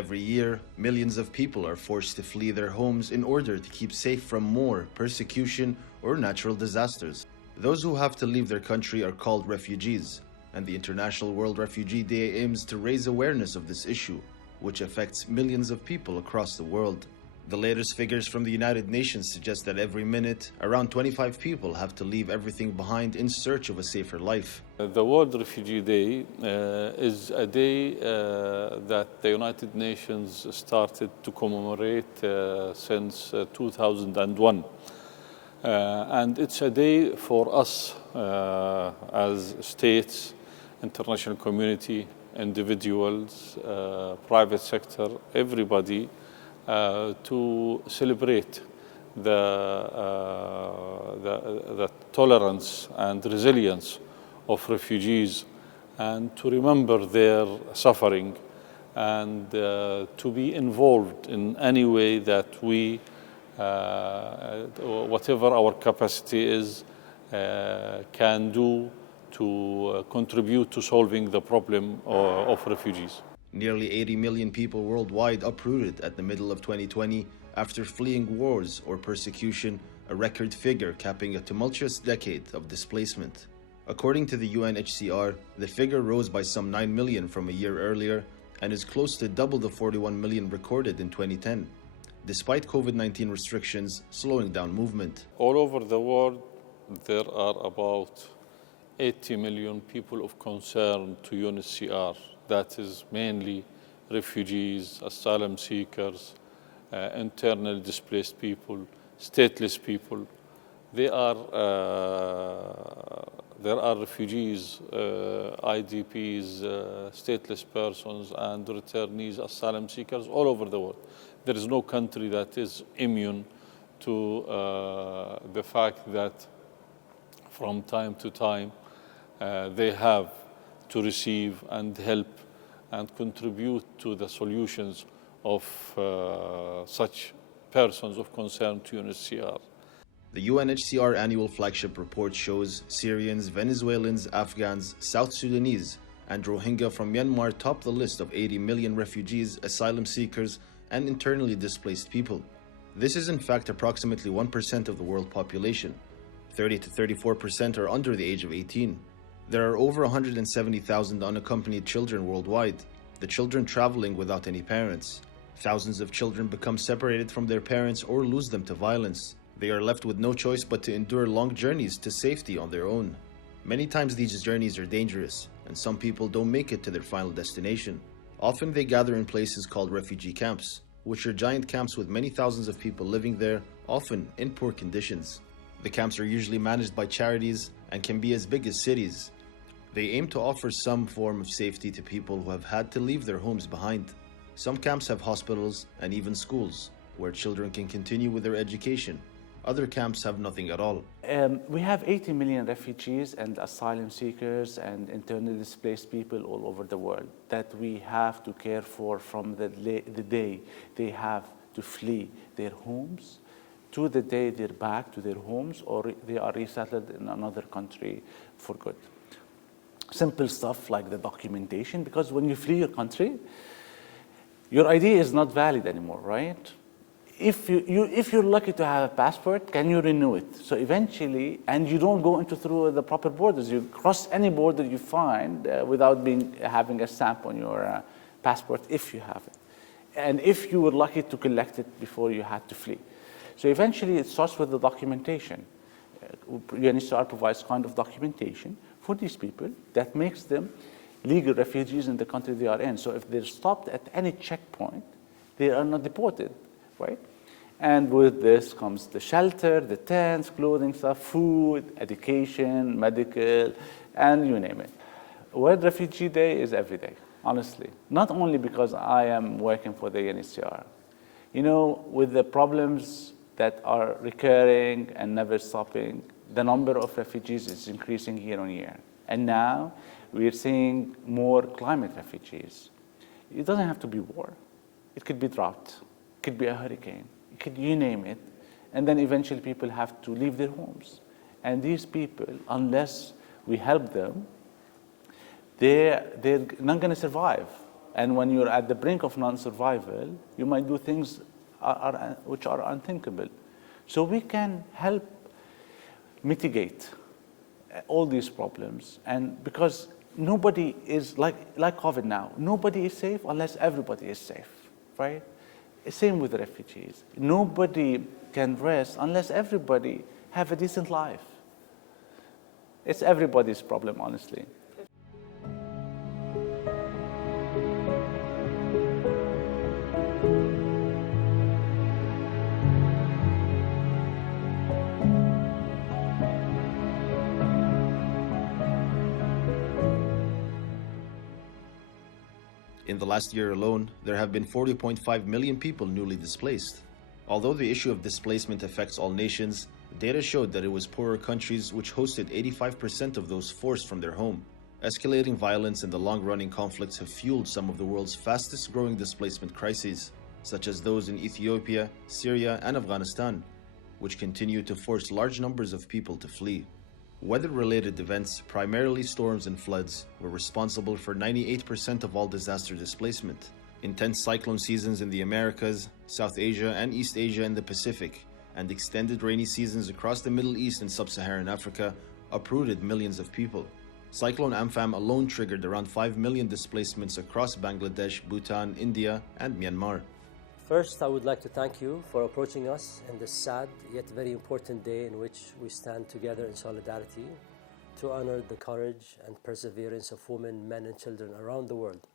Every year, millions of people are forced to flee their homes in order to keep safe from more persecution or natural disasters. Those who have to leave their country are called refugees, and the International World Refugee Day aims to raise awareness of this issue, which affects millions of people across the world. The latest figures from the United Nations suggest that every minute, around 25 people have to leave everything behind in search of a safer life. The World Refugee Day is a day that the United Nations started to commemorate since 2001. And it's a day for us as states, international community, individuals, private sector, everybody, to celebrate the tolerance and resilience of refugees, and to remember their suffering, and to be involved in any way that we, whatever our capacity is, can do to contribute to solving the problem of refugees. Nearly 80 million people worldwide uprooted at the middle of 2020 after fleeing wars or persecution, a record figure capping a tumultuous decade of displacement. According to the UNHCR, the figure rose by some 9 million from a year earlier and is close to double the 41 million recorded in 2010, despite COVID-19 restrictions slowing down movement. All over the world, there are about 80 million people of concern to UNHCR. That is mainly refugees, asylum seekers, internally displaced people, stateless people. There are refugees, IDPs, stateless persons, and returnees, asylum seekers all over the world. There is no country that is immune to the fact that from time to time they have to receive and help and contribute to the solutions of such persons of concern to UNHCR. The UNHCR annual flagship report shows Syrians, Venezuelans, Afghans, South Sudanese, and Rohingya from Myanmar top the list of 80 million refugees, asylum seekers, and internally displaced people. This is in fact approximately 1% of the world population. 30 to 34% are under the age of 18. There are over 170,000 unaccompanied children worldwide, the children traveling without any parents. Thousands of children become separated from their parents or lose them to violence. They are left with no choice but to endure long journeys to safety on their own. Many times these journeys are dangerous, and some people don't make it to their final destination. Often they gather in places called refugee camps, which are giant camps with many thousands of people living there, often in poor conditions. The camps are usually managed by charities and can be as big as cities. They aim to offer some form of safety to people who have had to leave their homes behind. Some camps have hospitals and even schools, where children can continue with their education. Other camps have nothing at all. We have 80 million refugees and asylum seekers and internally displaced people all over the world that we have to care for from the day they have to flee their homes to the day they're back to their homes or they are resettled in another country for good. Simple stuff like the documentation, because when you flee your country, your ID is not valid anymore, right? If you're lucky to have a passport, can you renew it? So eventually, and you don't go through the proper borders. You cross any border you find without having a stamp on your passport if you have it. And if you were lucky to collect it before you had to flee. So eventually it starts with the documentation. UNHCR provides kind of documentation for these people that makes them legal refugees in the country they are in. So if they're stopped at any checkpoint, they are not deported, right? And with this comes the shelter, the tents, clothing stuff, food, education, medical, and you name it. World Refugee Day is every day, honestly. Not only because I am working for the UNHCR. You know, with the problems that are recurring and never stopping, the number of refugees is increasing year on year. And now we're seeing more climate refugees. It doesn't have to be war. It could be drought. It could be a hurricane. You name it, and then eventually people have to leave their homes. And these people, unless we help them, they're not going to survive. And when you're at the brink of non-survival, you might do things which are unthinkable. So we can help mitigate all these problems. And because nobody is, like COVID now, nobody is safe unless everybody is safe, right? Same with refugees. Nobody can rest unless everybody have a decent life. It's everybody's problem, honestly. In the last year alone, there have been 40.5 million people newly displaced. Although the issue of displacement affects all nations, data showed that it was poorer countries which hosted 85% of those forced from their home. Escalating violence and the long-running conflicts have fueled some of the world's fastest-growing displacement crises, such as those in Ethiopia, Syria, and Afghanistan, which continue to force large numbers of people to flee. Weather-related events, primarily storms and floods, were responsible for 98% of all disaster displacement. Intense cyclone seasons in the Americas, South Asia, and East Asia and the Pacific, and extended rainy seasons across the Middle East and Sub-Saharan Africa uprooted millions of people. Cyclone Amphan alone triggered around 5 million displacements across Bangladesh, Bhutan, India, and Myanmar. First, I would like to thank you for approaching us in this sad yet very important day in which we stand together in solidarity to honor the courage and perseverance of women, men, and children around the world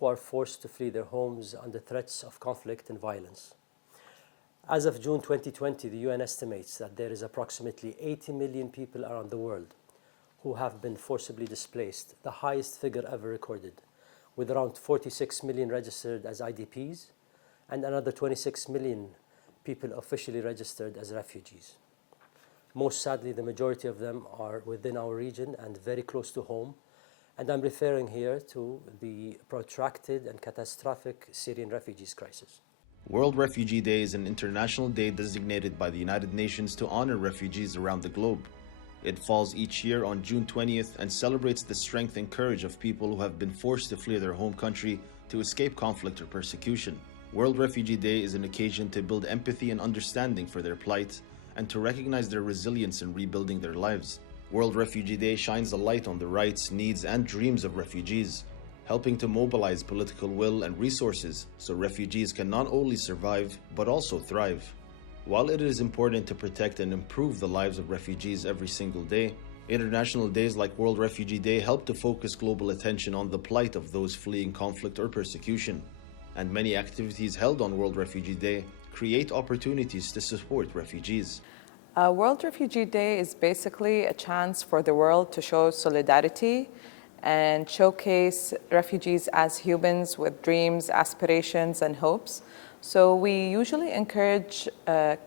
who are forced to flee their homes under threats of conflict and violence. As of June 2020, the UN estimates that there is approximately 80 million people around the world who have been forcibly displaced, the highest figure ever recorded, with around 46 million registered as IDPs and another 26 million people officially registered as refugees. Most sadly, the majority of them are within our region and very close to home, and I'm referring here to the protracted and catastrophic Syrian refugees crisis. World Refugee Day is an international day designated by the United Nations to honor refugees around the globe. It falls each year on June 20th and celebrates the strength and courage of people who have been forced to flee their home country to escape conflict or persecution. World Refugee Day is an occasion to build empathy and understanding for their plight and to recognize their resilience in rebuilding their lives. World Refugee Day shines a light on the rights, needs, and dreams of refugees, helping to mobilize political will and resources so refugees can not only survive but also thrive. While it is important to protect and improve the lives of refugees every single day, international days like World Refugee Day help to focus global attention on the plight of those fleeing conflict or persecution. And many activities held on World Refugee Day create opportunities to support refugees. World Refugee Day is basically a chance for the world to show solidarity and showcase refugees as humans with dreams, aspirations, and hopes. So we usually encourage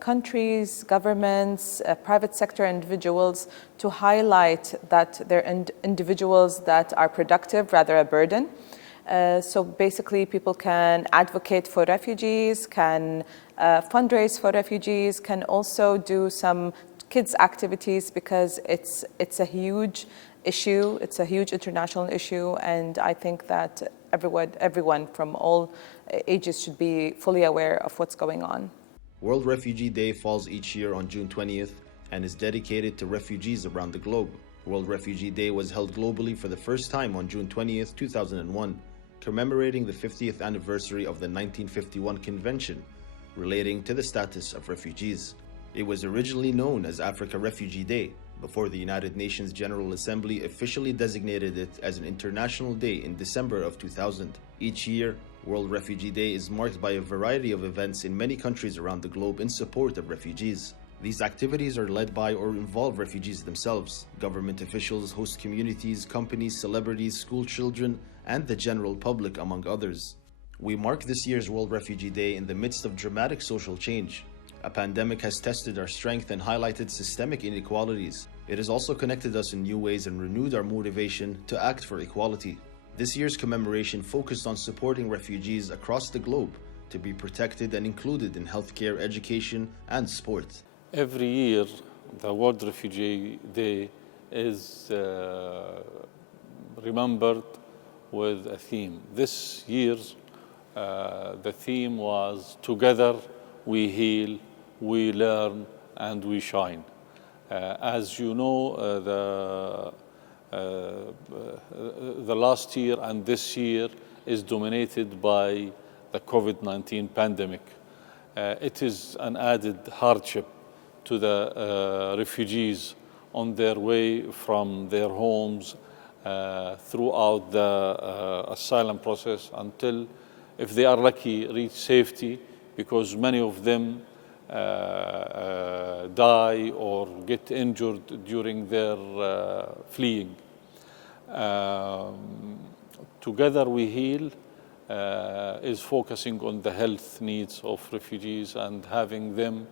countries, governments, private sector individuals to highlight that they're individuals that are productive, rather a burden. So basically people can advocate for refugees, can fundraise for refugees, can also do some kids activities because it's a huge issue, it's a huge international issue, and I think that everyone from all ages should be fully aware of what's going on. World Refugee Day falls each year on June 20th and is dedicated to refugees around the globe. World Refugee Day was held globally for the first time on June 20th, 2001. Commemorating the 50th anniversary of the 1951 Convention relating to the status of refugees. It was originally known as Africa Refugee Day before the United Nations General Assembly officially designated it as an international day in December of 2000. Each year, World Refugee Day is marked by a variety of events in many countries around the globe in support of refugees. These activities are led by or involve refugees themselves. Government officials host communities, companies, celebrities, school children, and the general public, among others. We mark this year's World Refugee Day in the midst of dramatic social change. A pandemic has tested our strength and highlighted systemic inequalities. It has also connected us in new ways and renewed our motivation to act for equality. This year's commemoration focused on supporting refugees across the globe to be protected and included in healthcare, education, and sport. Every year, the World Refugee Day is remembered with a theme. This year's the theme was Together We Heal, We Learn, and We Shine. As you know, the last year and this year is dominated by the COVID-19 pandemic. It is an added hardship to the refugees on their way from their homes throughout the asylum process until, if they are lucky, reach safety, because many of them die or get injured during their fleeing. Together We Heal is focusing on the health needs of refugees and having them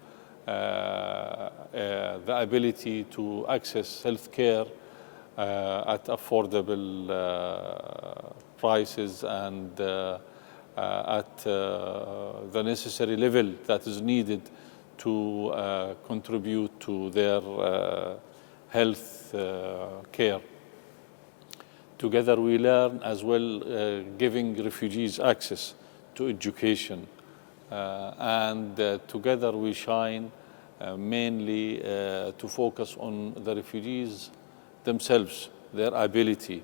the ability to access health care at affordable prices and at the necessary level that is needed to contribute to their health care. Together We Learn as well, giving refugees access to education. And Together We Shine, mainly to focus on the refugees themselves, their ability,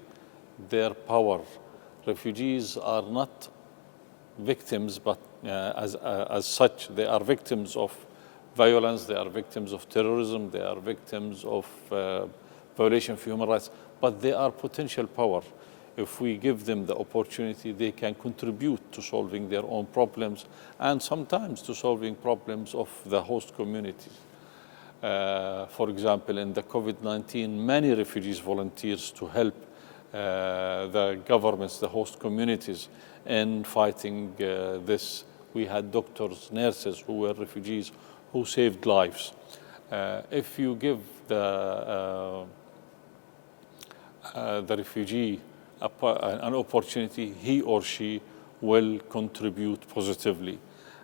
their power. Refugees are not victims, but as such, they are victims of violence, they are victims of terrorism, they are victims of violation of human rights, but they are potential power. If we give them the opportunity, they can contribute to solving their own problems and sometimes to solving problems of the host communities. For example, in the COVID-19, many refugees volunteers to help the governments, the host communities in fighting this. We had doctors, nurses who were refugees who saved lives. If you give the refugee an opportunity, he or she will contribute positively.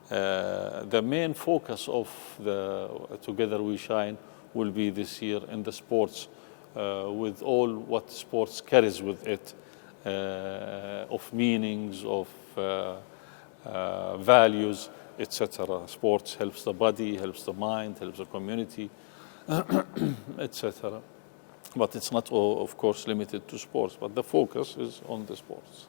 The main focus of the Together We Shine will be this year in the sports, with all what sports carries with it, of meanings, of values, etc. Sports helps the body, helps the mind, helps the community, etc. But it's not, of course, limited to sports, but the focus is on the sports.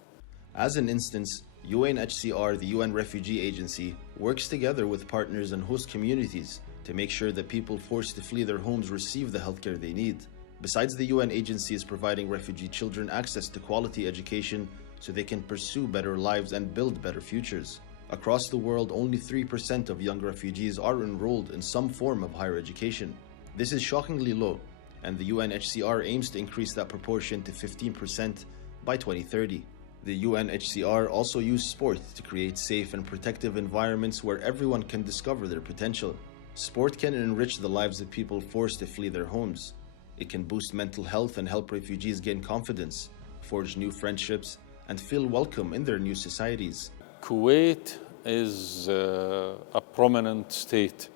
As an instance, UNHCR, the UN Refugee Agency, works together with partners and host communities to make sure that people forced to flee their homes receive the healthcare they need. Besides, the UN agency is providing refugee children access to quality education so they can pursue better lives and build better futures. Across the world, only 3% of young refugees are enrolled in some form of higher education. This is shockingly low, and the UNHCR aims to increase that proportion to 15% by 2030. The UNHCR also uses sport to create safe and protective environments where everyone can discover their potential. Sport can enrich the lives of people forced to flee their homes. It can boost mental health and help refugees gain confidence, forge new friendships, and feel welcome in their new societies. Kuwait is a prominent state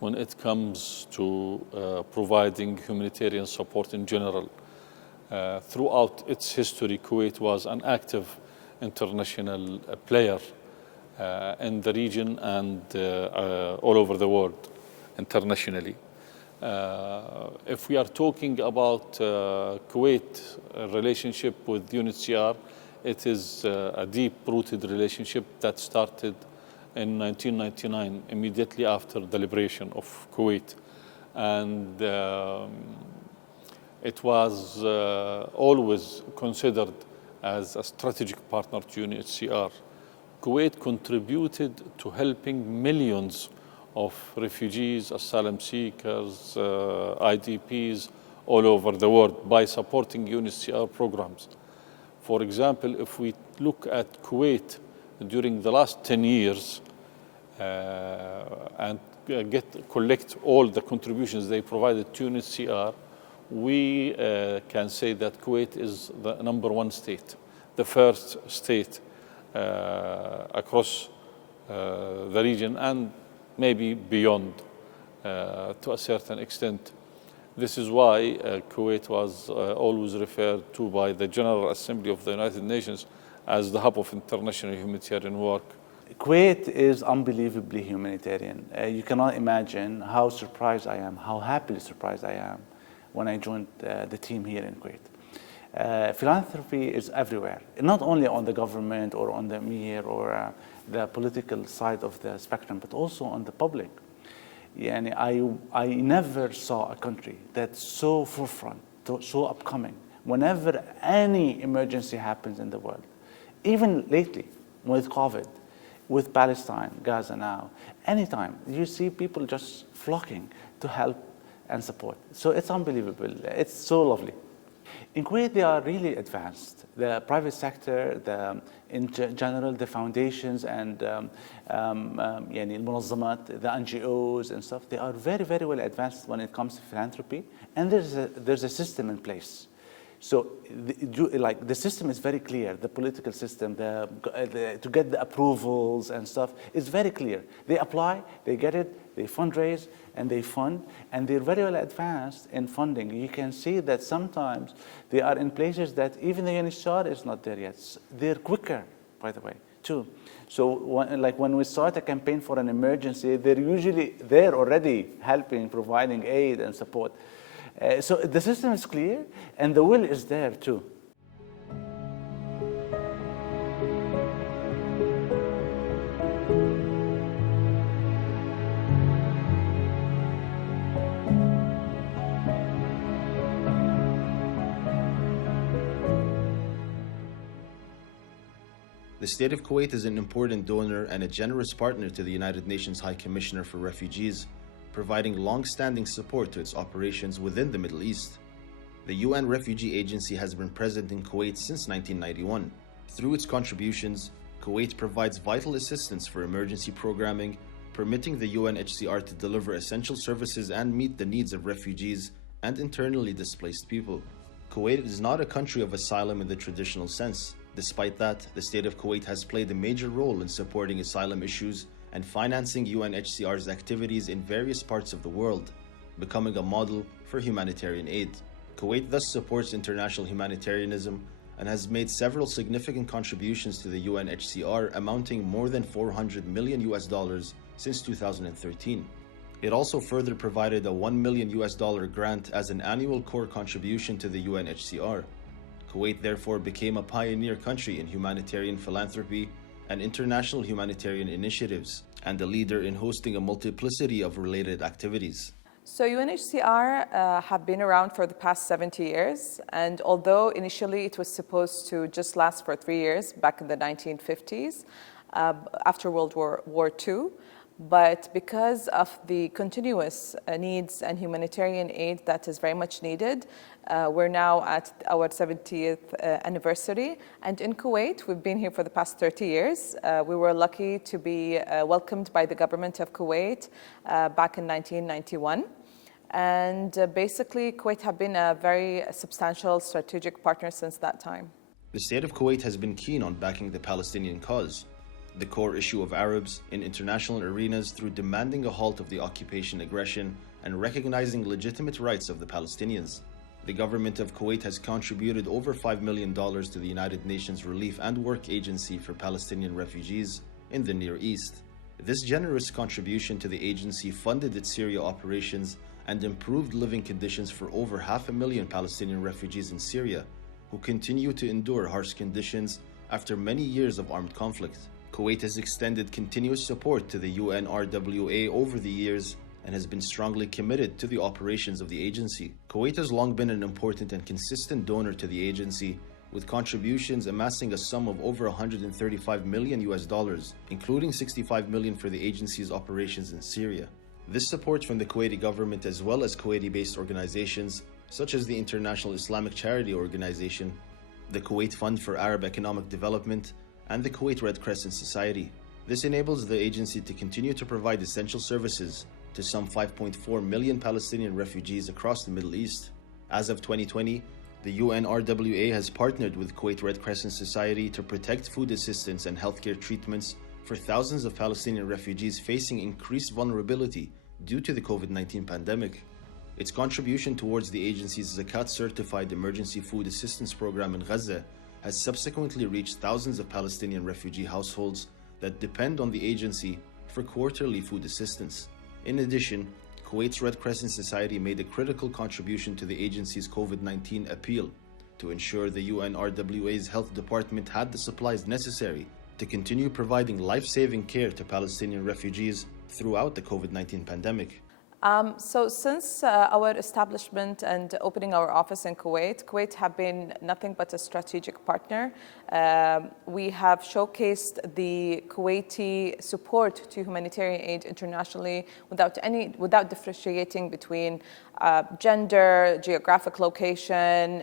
when it comes to providing humanitarian support in general. Throughout its history, Kuwait was an active international player in the region and all over the world internationally. If we are talking about Kuwait relationship with UNHCR, it is a deep-rooted relationship that started in 1999, immediately after the liberation of Kuwait. And it was always considered as a strategic partner to UNHCR. Kuwait contributed to helping millions of refugees, asylum seekers, IDPs all over the world by supporting UNHCR programs. For example, if we look at Kuwait during the last 10 years and collect all the contributions they provided to UNHCR, we can say that Kuwait is the #1 state, the first state across the region and maybe beyond to a certain extent. This is why Kuwait was always referred to by the General Assembly of the United Nations as the hub of international humanitarian work. Kuwait is unbelievably humanitarian. You cannot imagine how surprised I am, how happily surprised I am when I joined the team here in Kuwait. Philanthropy is everywhere, not only on the government or on the emir or the political side of the spectrum, but also on the public. And I never saw a country that's so forefront, so upcoming, whenever any emergency happens in the world. Even lately, with COVID, with Palestine, Gaza now, anytime, you see people just flocking to help and support. So it's unbelievable. It's so lovely. In Kuwait, they are really advanced. The private sector, in general, the foundations and المنظمات, the NGOs and stuff, they are very, very well advanced when it comes to philanthropy. And there's a system in place. So the system is very clear. The political system, to get the approvals and stuff is very clear. They apply, they get it, they fundraise, and they fund, and they're very well advanced in funding. You can see that sometimes they are in places that even the UNHCR is not there yet. They're quicker, by the way, too. So when we start a campaign for an emergency, they're usually there already helping, providing aid and support. So the system is clear, and the will is there too. The state of Kuwait is an important donor and a generous partner to the United Nations High Commissioner for Refugees, providing long-standing support to its operations within the Middle East. The UN Refugee Agency has been present in Kuwait since 1991. Through its contributions, Kuwait provides vital assistance for emergency programming, permitting the UNHCR to deliver essential services and meet the needs of refugees and internally displaced people. Kuwait is not a country of asylum in the traditional sense. Despite that, the state of Kuwait has played a major role in supporting asylum issues and financing UNHCR's activities in various parts of the world, becoming a model for humanitarian aid. Kuwait thus supports international humanitarianism and has made several significant contributions to the UNHCR amounting more than $400 million since 2013. It also further provided a $1 million grant as an annual core contribution to the UNHCR. Kuwait therefore became a pioneer country in humanitarian philanthropy and international humanitarian initiatives, and a leader in hosting a multiplicity of related activities. So UNHCR have been around for the past 70 years, and although initially it was supposed to just last for 3 years back in the 1950s, after World War II, but because of the continuous needs and humanitarian aid that is very much needed, we're now at our 70th anniversary. And in Kuwait, we've been here for the past 30 years. We were lucky to be welcomed by the government of Kuwait back in 1991. And basically, Kuwait have been a very substantial strategic partner since that time. The state of Kuwait has been keen on backing the Palestinian cause, the core issue of Arabs, in international arenas through demanding a halt of the occupation aggression and recognizing legitimate rights of the Palestinians. The government of Kuwait has contributed over $5 million to the United Nations Relief and Work Agency for Palestinian refugees in the Near East. This generous contribution to the agency funded its Syria operations and improved living conditions for over 500,000 Palestinian refugees in Syria, who continue to endure harsh conditions after many years of armed conflict. Kuwait has extended continuous support to the UNRWA over the years and has been strongly committed to the operations of the agency. Kuwait has long been an important and consistent donor to the agency, with contributions amassing a sum of over $135 million, including $65 million for the agency's operations in Syria. This support from the Kuwaiti government, as well as Kuwaiti-based organizations such as the International Islamic Charity Organization, the Kuwait Fund for Arab Economic Development, and the Kuwait Red Crescent Society. This enables the agency to continue to provide essential services to some 5.4 million Palestinian refugees across the Middle East. As of 2020, the UNRWA has partnered with Kuwait Red Crescent Society to protect food assistance and healthcare treatments for thousands of Palestinian refugees facing increased vulnerability due to the COVID-19 pandemic. Its contribution towards the agency's Zakat-certified emergency food assistance program in Gaza has subsequently reached thousands of Palestinian refugee households that depend on the agency for quarterly food assistance. In addition, Kuwait's Red Crescent Society made a critical contribution to the agency's COVID-19 appeal to ensure the UNRWA's health department had the supplies necessary to continue providing life-saving care to Palestinian refugees throughout the COVID-19 pandemic. So since our establishment and opening our office in Kuwait have been nothing but a strategic partner. We have showcased the Kuwaiti support to humanitarian aid internationally without differentiating between gender, geographic location,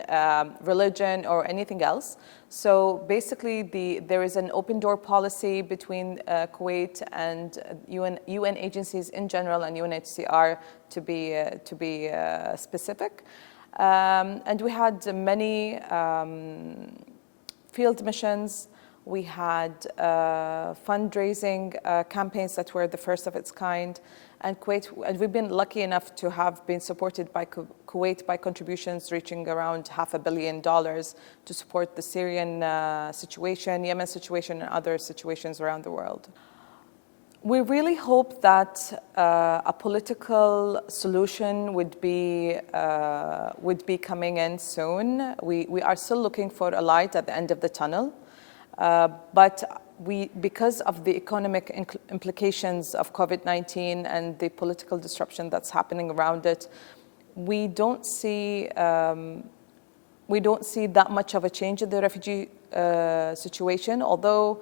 religion, or anything else. So basically, there is an open door policy between Kuwait and UN agencies in general and UNHCR to be specific. And we had many field missions. We had fundraising campaigns that were the first of its kind. And we've been lucky enough to have been supported by Kuwait by contributions reaching around $500 million to support the Syrian situation, Yemen situation, and other situations around the world. We really hope that a political solution would be coming in soon. We are still looking for a light at the end of the tunnel, but because of the economic implications of COVID-19 and the political disruption that's happening around it, we don't see that much of a change in the refugee situation. Although,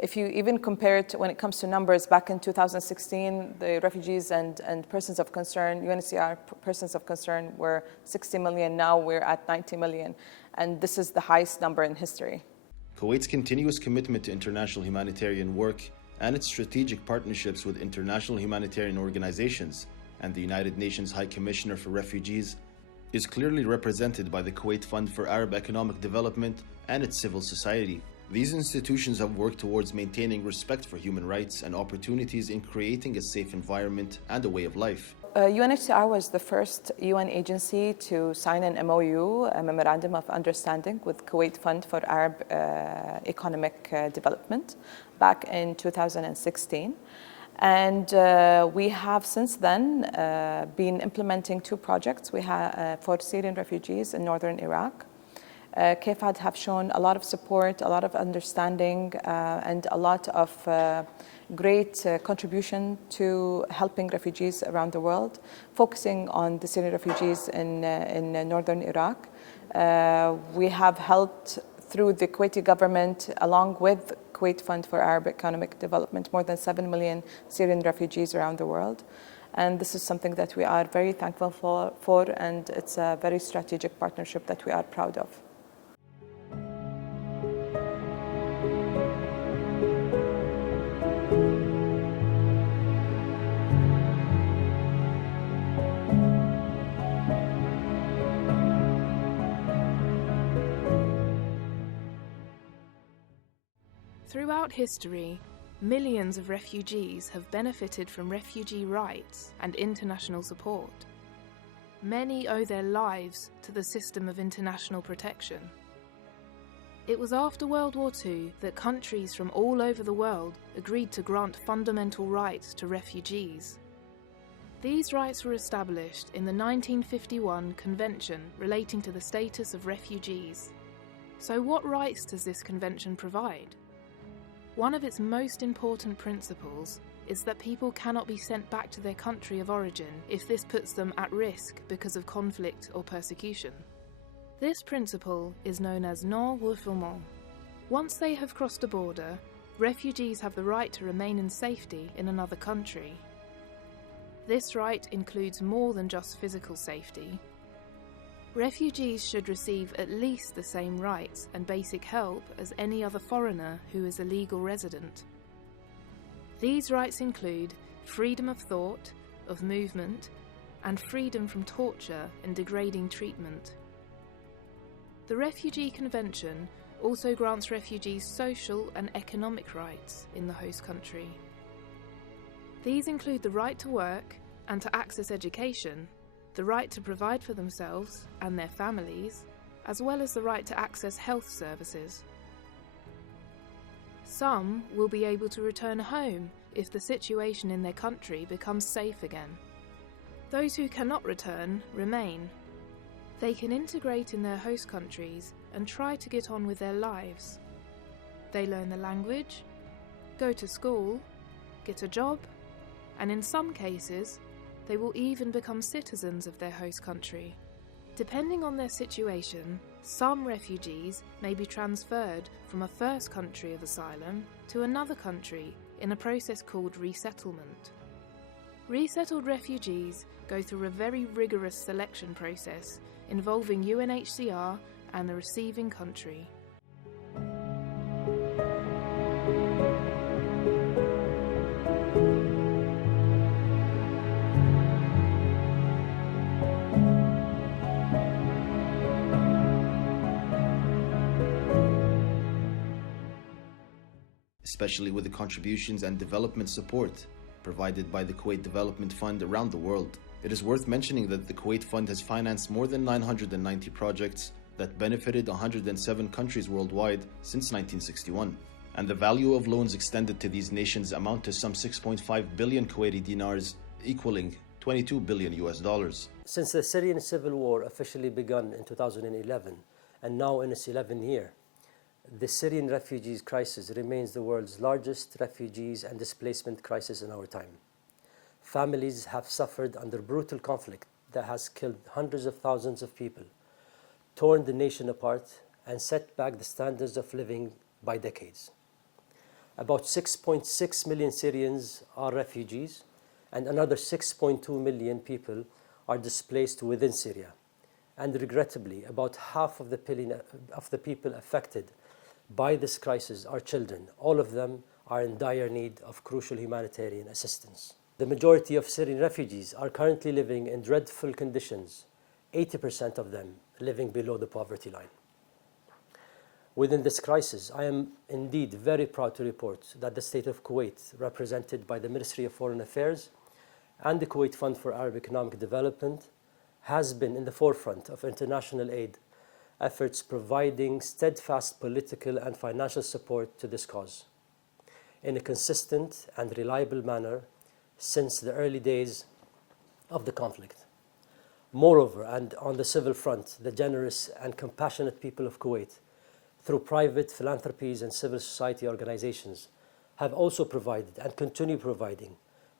if you even compare it when it comes to numbers, back in 2016, the refugees and persons of concern, UNHCR persons of concern, were 60 million. Now we're at 90 million, and this is the highest number in history. Kuwait's continuous commitment to international humanitarian work and its strategic partnerships with international humanitarian organizations and the United Nations High Commissioner for Refugees is clearly represented by the Kuwait Fund for Arab Economic Development and its civil society. These institutions have worked towards maintaining respect for human rights and opportunities in creating a safe environment and a way of life. UNHCR was the first UN agency to sign an MOU, a Memorandum of Understanding, with Kuwait Fund for Arab Economic Development back in 2016. And we have since then been implementing two projects for Syrian refugees in northern Iraq. KFAD have shown a lot of support, a lot of understanding, and a lot of great contribution to helping refugees around the world, focusing on the Syrian refugees in northern Iraq. We have helped through the Kuwaiti government, along with Kuwait Fund for Arab Economic Development, more than 7 million Syrian refugees around the world. And this is something that we are very thankful for, and it's a very strategic partnership that we are proud of. Throughout history, millions of refugees have benefited from refugee rights and international support. Many owe their lives to the system of international protection. It was after World War II that countries from all over the world agreed to grant fundamental rights to refugees. These rights were established in the 1951 Convention relating to the status of refugees. So what rights does this convention provide? One of its most important principles is that people cannot be sent back to their country of origin if this puts them at risk because of conflict or persecution. This principle is known as non-refoulement. Once they have crossed a border, refugees have the right to remain in safety in another country. This right includes more than just physical safety. Refugees should receive at least the same rights and basic help as any other foreigner who is a legal resident. These rights include freedom of thought, of movement, and freedom from torture and degrading treatment. The Refugee Convention also grants refugees social and economic rights in the host country. These include the right to work and to access education, the right to provide for themselves and their families, as well as the right to access health services. Some will be able to return home if the situation in their country becomes safe again. Those who cannot return remain. They can integrate in their host countries and try to get on with their lives. They learn the language, go to school, get a job, and in some cases, they will even become citizens of their host country. Depending on their situation, some refugees may be transferred from a first country of asylum to another country in a process called resettlement. Resettled refugees go through a very rigorous selection process involving UNHCR and the receiving country. Especially with the contributions and development support provided by the Kuwait Development Fund around the world. It is worth mentioning that the Kuwait Fund has financed more than 990 projects that benefited 107 countries worldwide since 1961. And the value of loans extended to these nations amount to some 6.5 billion Kuwaiti dinars, equaling 22 billion US dollars. Since the Syrian civil war officially began in 2011, and now in its 11th year, the Syrian refugees crisis remains the world's largest refugees and displacement crisis in our time. Families have suffered under brutal conflict that has killed hundreds of thousands of people, torn the nation apart, and set back the standards of living by decades. About 6.6 million Syrians are refugees, and another 6.2 million people are displaced within Syria. And regrettably, about half of the people affected by this crisis are children. All of them are in dire need of crucial humanitarian assistance. The majority of Syrian refugees are currently living in dreadful conditions, 80% of them living below the poverty line. Within this crisis, I am indeed very proud to report that the State of Kuwait, represented by the Ministry of Foreign Affairs and the Kuwait Fund for Arab Economic Development, has been in the forefront of international aid efforts, providing steadfast political and financial support to this cause in a consistent and reliable manner since the early days of the conflict. Moreover, and on the civil front, the generous and compassionate people of Kuwait, through private philanthropies and civil society organizations, have also provided and continue providing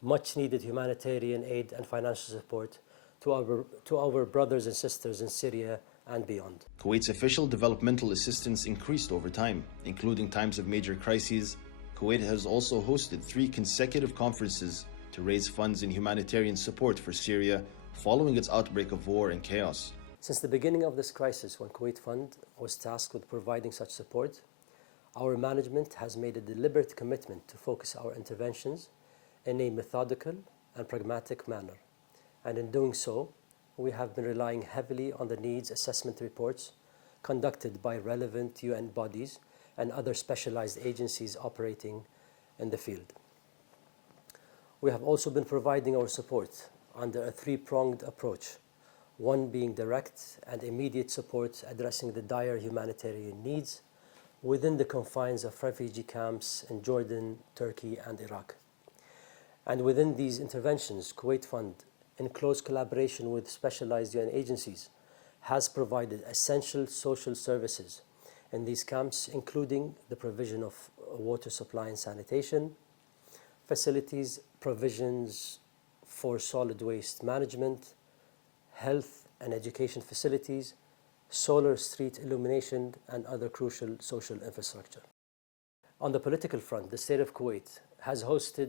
much needed humanitarian aid and financial support to our brothers and sisters in Syria and beyond. Kuwait's official developmental assistance increased over time, including times of major crises. Kuwait has also hosted 3 consecutive conferences to raise funds in humanitarian support for Syria following its outbreak of war and chaos. Since the beginning of this crisis, when Kuwait Fund was tasked with providing such support, our management has made a deliberate commitment to focus our interventions in a methodical and pragmatic manner. And in doing so, we have been relying heavily on the needs assessment reports conducted by relevant UN bodies and other specialized agencies operating in the field. We have also been providing our support under a 3-pronged approach, one being direct and immediate support addressing the dire humanitarian needs within the confines of refugee camps in Jordan, Turkey, and Iraq. And within these interventions, Kuwait Fund, in close collaboration with specialized UN agencies, has provided essential social services in these camps, including the provision of water supply and sanitation facilities, provisions for solid waste management, health and education facilities, solar street illumination, and other crucial social infrastructure. On the political front, the State of Kuwait has hosted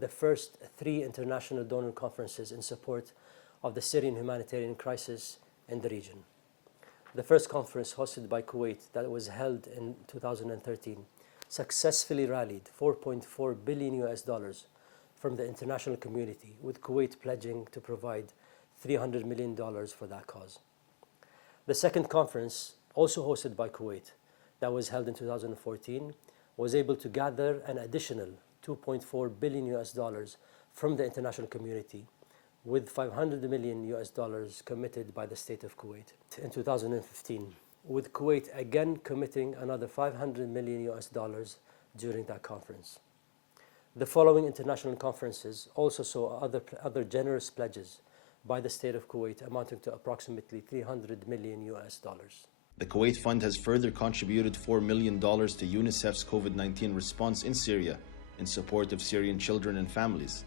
the first 3 international donor conferences in support of the Syrian humanitarian crisis in the region. The first conference, hosted by Kuwait, that was held in 2013, successfully rallied $4.4 billion from the international community, with Kuwait pledging to provide $300 million for that cause. The second conference, also hosted by Kuwait, that was held in 2014, was able to gather an additional $2.4 billion from the international community with 500 million US dollars committed by the state of Kuwait in 2015, with Kuwait again committing another 500 million US dollars during that conference. The following international conferences also saw other generous pledges by the state of Kuwait amounting to approximately 300 million US dollars. The Kuwait Fund has further contributed $4 million to UNICEF's COVID-19 response in Syria in support of Syrian children and families.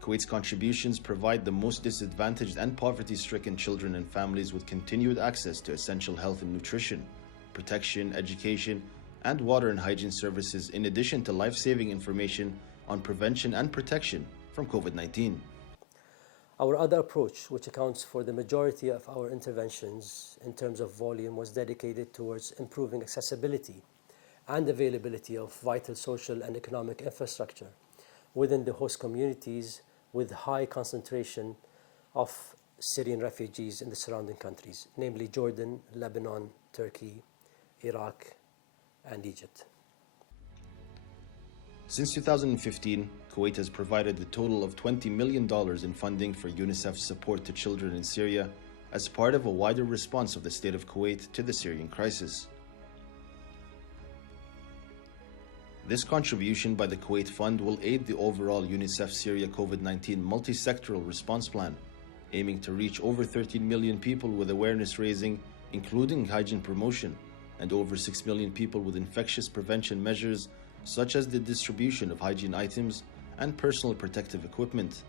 Kuwait's contributions provide the most disadvantaged and poverty-stricken children and families with continued access to essential health and nutrition, protection, education, and water and hygiene services, in addition to life-saving information on prevention and protection from COVID-19. Our other approach, which accounts for the majority of our interventions in terms of volume, was dedicated towards improving accessibility and availability of vital social and economic infrastructure within the host communities with high concentration of Syrian refugees in the surrounding countries, namely Jordan, Lebanon, Turkey, Iraq, and Egypt. Since 2015, Kuwait has provided a total of $20 million in funding for UNICEF's support to children in Syria as part of a wider response of the state of Kuwait to the Syrian crisis. This contribution by the Kuwait Fund will aid the overall UNICEF Syria COVID-19 multi-sectoral response plan, aiming to reach over 13 million people with awareness raising, including hygiene promotion, and over 6 million people with infectious prevention measures such as the distribution of hygiene items and personal protective equipment,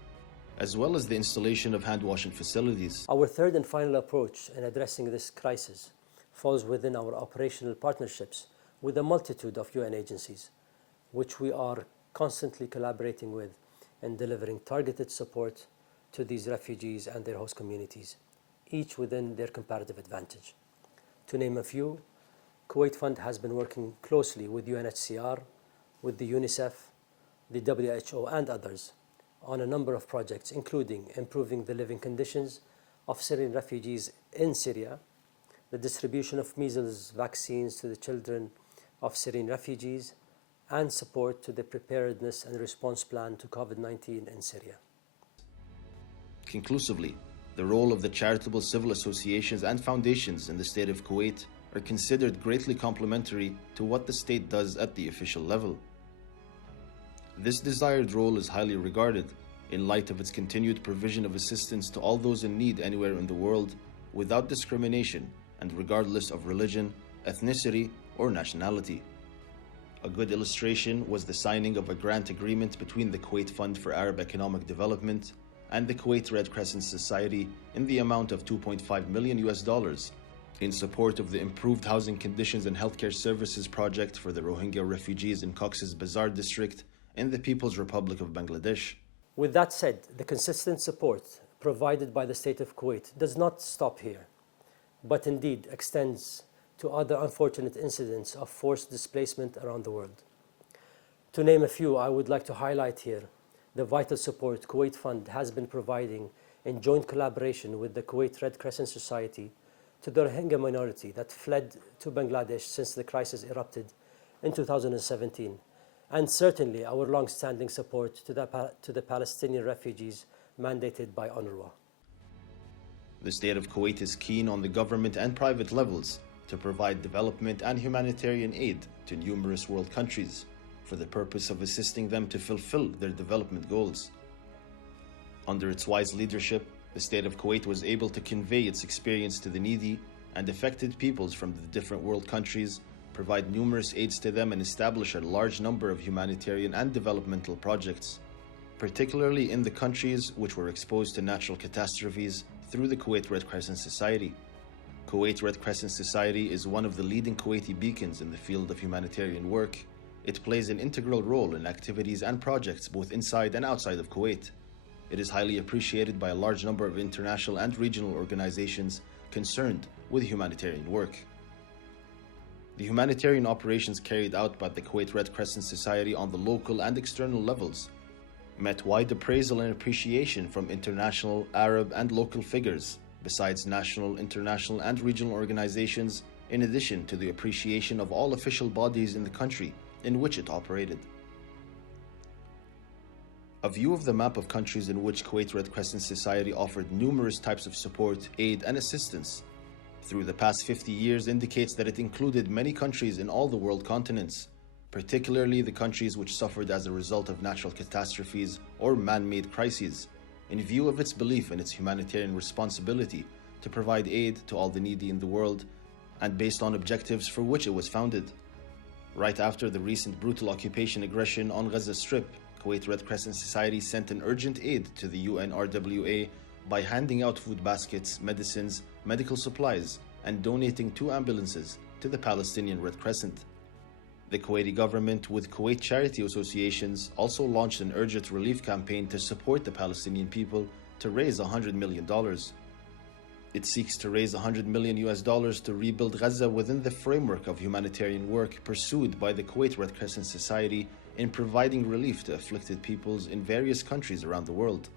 as well as the installation of hand-washing facilities. Our third and final approach in addressing this crisis falls within our operational partnerships with a multitude of UN agencies, which we are constantly collaborating with in delivering targeted support to these refugees and their host communities, each within their comparative advantage. To name a few, Kuwait Fund has been working closely with UNHCR, with the UNICEF, the WHO, and others on a number of projects, including improving the living conditions of Syrian refugees in Syria, the distribution of measles vaccines to the children of Syrian refugees, and support to the preparedness and response plan to COVID-19 in Syria. Conclusively, the role of the charitable civil associations and foundations in the state of Kuwait are considered greatly complementary to what the state does at the official level. This desired role is highly regarded in light of its continued provision of assistance to all those in need anywhere in the world without discrimination and regardless of religion, ethnicity, or nationality. A good illustration was the signing of a grant agreement between the Kuwait Fund for Arab Economic Development and the Kuwait Red Crescent Society in the amount of $2.5 million in support of the Improved Housing Conditions and Healthcare Services project for the Rohingya refugees in Cox's Bazar district in the People's Republic of Bangladesh. With that said, the consistent support provided by the state of Kuwait does not stop here, but indeed extends to other unfortunate incidents of forced displacement around the world. To name a few, I would like to highlight here the vital support Kuwait Fund has been providing in joint collaboration with the Kuwait Red Crescent Society to the Rohingya minority that fled to Bangladesh since the crisis erupted in 2017, and certainly our long-standing support to the Palestinian refugees mandated by UNRWA. The state of Kuwait is keen on the government and private levels to provide development and humanitarian aid to numerous world countries for the purpose of assisting them to fulfill their development goals. Under its wise leadership, the state of Kuwait was able to convey its experience to the needy and affected peoples from the different world countries, provide numerous aids to them, and establish a large number of humanitarian and developmental projects, particularly in the countries which were exposed to natural catastrophes through the Kuwait Red Crescent Society. Kuwait Red Crescent Society is one of the leading Kuwaiti beacons in the field of humanitarian work. It plays an integral role in activities and projects both inside and outside of Kuwait. It is highly appreciated by a large number of international and regional organizations concerned with humanitarian work. The humanitarian operations carried out by the Kuwait Red Crescent Society on the local and external levels met wide appraisal and appreciation from international, Arab, and local figures, besides national, international, and regional organizations, in addition to the appreciation of all official bodies in the country in which it operated. A view of the map of countries in which Kuwait Red Crescent Society offered numerous types of support, aid, and assistance through the past 50 years indicates that it included many countries in all the world continents, particularly the countries which suffered as a result of natural catastrophes or man-made crises, in view of its belief in its humanitarian responsibility to provide aid to all the needy in the world, and based on objectives for which it was founded. Right after the recent brutal occupation aggression on Gaza Strip, Kuwait Red Crescent Society sent an urgent aid to the UNRWA by handing out food baskets, medicines, medical supplies, and donating 2 ambulances to the Palestinian Red Crescent. The Kuwaiti government, with Kuwait charity associations, also launched an urgent relief campaign to support the Palestinian people to raise $100 million. It seeks to raise $100 million to rebuild Gaza within the framework of humanitarian work pursued by the Kuwait Red Crescent Society in providing relief to afflicted peoples in various countries around the world.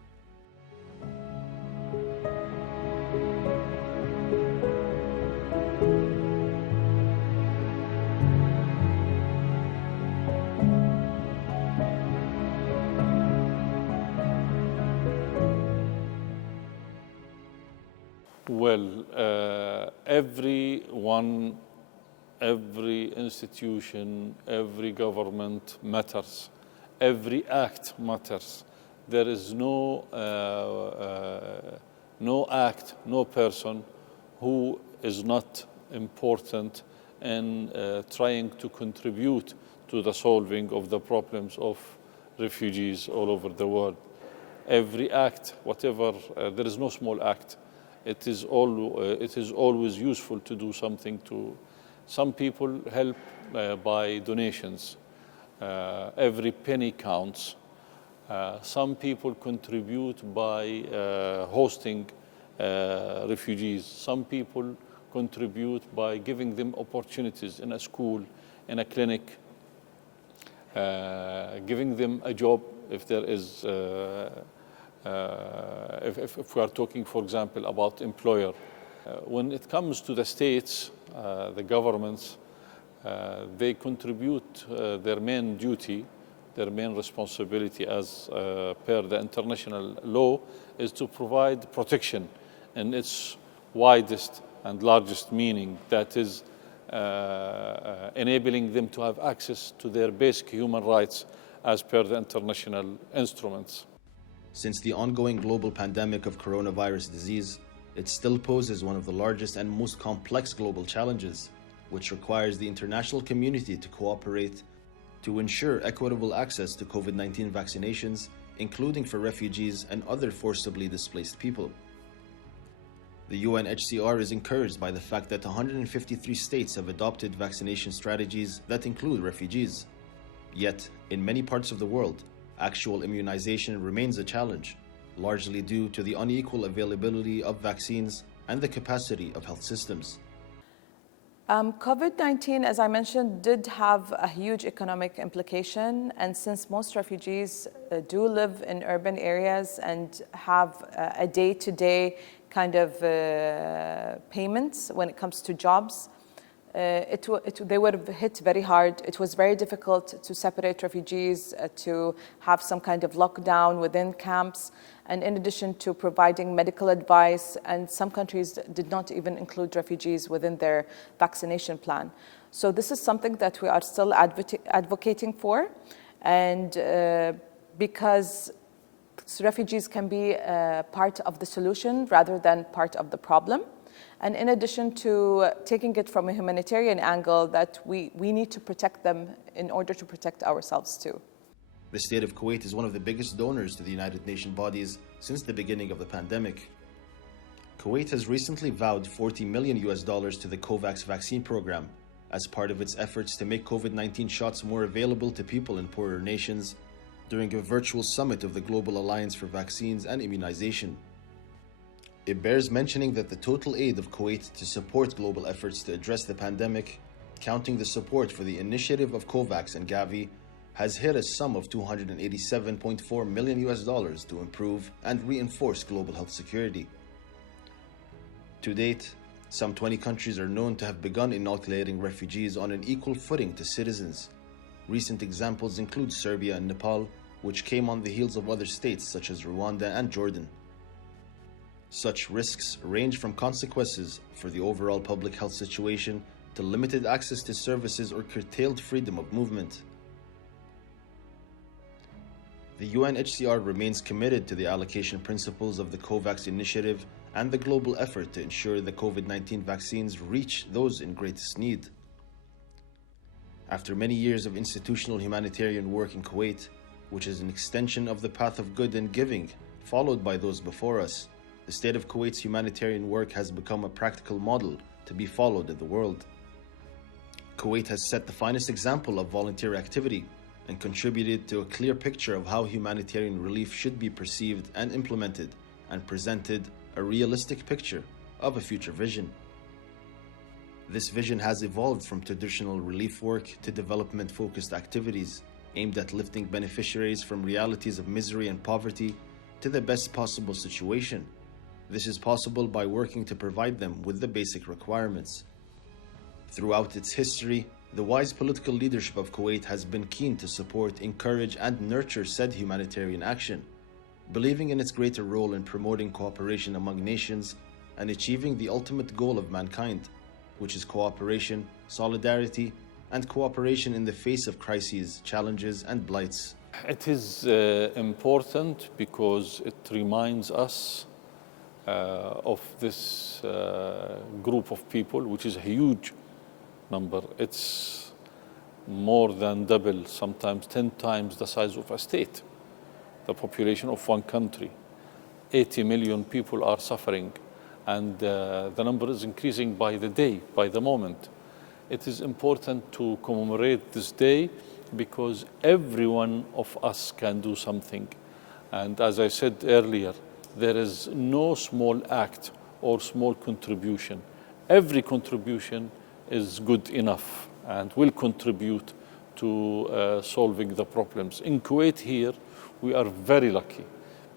Well, every institution, every government matters. Every act matters. There is no act, no person who is not important in trying to contribute to the solving of the problems of refugees all over the world. Every act, whatever, there is no small act. It is always useful to do something to. Some people help by donations. Every penny counts. Some people contribute by hosting refugees. Some people contribute by giving them opportunities in a school, in a clinic, giving them a job if there is. If we are talking, for example, about employer. When it comes to the states, the governments, they contribute their main duty, their main responsibility as per the international law is to provide protection in its widest and largest meaning, that is enabling them to have access to their basic human rights as per the international instruments. Since the ongoing global pandemic of coronavirus disease, it still poses one of the largest and most complex global challenges, which requires the international community to cooperate to ensure equitable access to COVID-19 vaccinations, including for refugees and other forcibly displaced people. The UNHCR is encouraged by the fact that 153 states have adopted vaccination strategies that include refugees. Yet, in many parts of the world, actual immunization remains a challenge, largely due to the unequal availability of vaccines and the capacity of health systems. COVID-19, as I mentioned, did have a huge economic implication, and since most refugees do live in urban areas and have a day-to-day kind of payments when it comes to jobs, they would have hit very hard. It was very difficult to separate refugees, to have some kind of lockdown within camps, and in addition to providing medical advice, and some countries did not even include refugees within their vaccination plan. So this is something that we are still advocating for, and because refugees can be part of the solution rather than part of the problem. And in addition to taking it from a humanitarian angle, that we need to protect them in order to protect ourselves too. The state of Kuwait is one of the biggest donors to the United Nations bodies since the beginning of the pandemic. Kuwait has recently vowed $40 million to the COVAX vaccine program as part of its efforts to make COVID-19 shots more available to people in poorer nations during a virtual summit of the Global Alliance for Vaccines and Immunization. It bears mentioning that the total aid of Kuwait to support global efforts to address the pandemic, counting the support for the initiative of COVAX and Gavi, has hit a sum of $287.4 million to improve and reinforce global health security. To date, some 20 countries are known to have begun inoculating refugees on an equal footing to citizens. Recent examples include Serbia and Nepal, which came on the heels of other states such as Rwanda and Jordan. Such risks range from consequences for the overall public health situation to limited access to services or curtailed freedom of movement. The UNHCR remains committed to the allocation principles of the COVAX initiative and the global effort to ensure the COVID-19 vaccines reach those in greatest need. After many years of institutional humanitarian work in Kuwait, which is an extension of the path of good and giving followed by those before us, the state of Kuwait's humanitarian work has become a practical model to be followed in the world. Kuwait has set the finest example of volunteer activity and contributed to a clear picture of how humanitarian relief should be perceived and implemented, and presented a realistic picture of a future vision. This vision has evolved from traditional relief work to development-focused activities aimed at lifting beneficiaries from realities of misery and poverty to the best possible situation. This is possible by working to provide them with the basic requirements. Throughout its history, the wise political leadership of Kuwait has been keen to support, encourage, and nurture said humanitarian action, believing in its greater role in promoting cooperation among nations and achieving the ultimate goal of mankind, which is cooperation, solidarity, and cooperation in the face of crises, challenges, and blights. It is important because it reminds us of this group of people, which is a huge number. It's more than double, sometimes 10 times the size of a state, the population of one country. 80 million people are suffering, and the number is increasing by the day, by the moment. It is important to commemorate this day because every one of us can do something. And as I said earlier, there is no small act or small contribution. Every contribution is good enough and will contribute to solving the problems. In Kuwait here, we are very lucky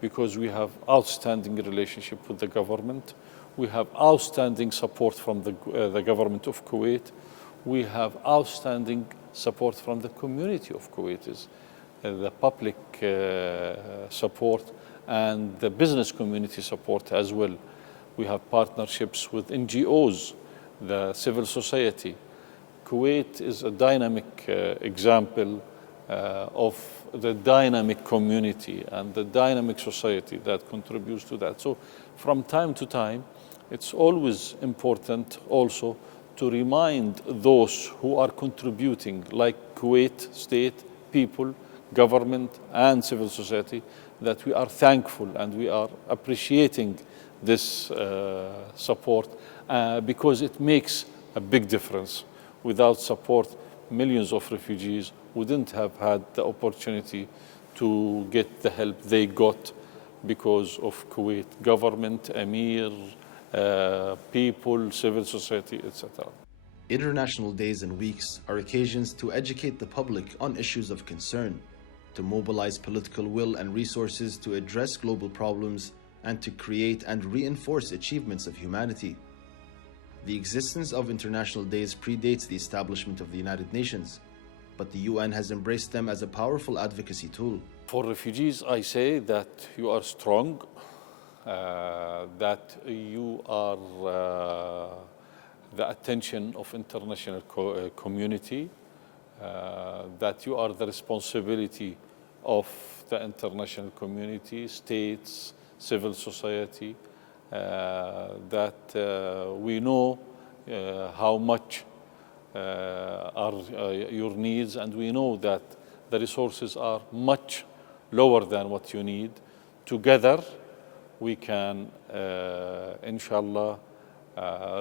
because we have outstanding relationship with the government. We have outstanding support from the government of Kuwait. We have outstanding support from the community of Kuwaitis, the public support and the business community support as well. We have partnerships with NGOs, the civil society. Kuwait is a dynamic example of the dynamic community and the dynamic society that contributes to that. So from time to time, it's always important also to remind those who are contributing, like Kuwait state, people, government, and civil society, that we are thankful and we are appreciating this support because it makes a big difference. Without support, millions of refugees wouldn't have had the opportunity to get the help they got because of Kuwait government, Emir, people, civil society, etc. International days and weeks are occasions to educate the public on issues of concern, to mobilize political will and resources to address global problems, and to create and reinforce achievements of humanity. The existence of international days predates the establishment of the United Nations, but the UN has embraced them as a powerful advocacy tool. For refugees, I say that you are strong, that you are the attention of international community, that you are the responsibility of the international community, states, civil society, that we know how much are your needs, and we know that the resources are much lower than what you need. Together, we can, inshallah,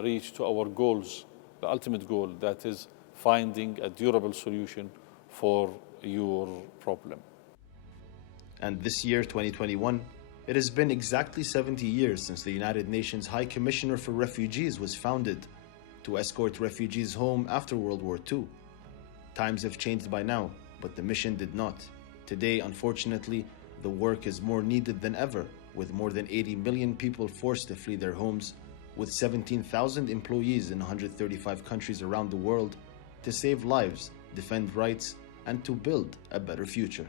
reach to our goals, the ultimate goal, that is finding a durable solution for your problem. And this year, 2021, it has been exactly 70 years since the United Nations High Commissioner for Refugees was founded to escort refugees home after World War II. Times have changed by now, but the mission did not. Today, unfortunately, the work is more needed than ever, with more than 80 million people forced to flee their homes, with 17,000 employees in 135 countries around the world to save lives, defend rights, and to build a better future.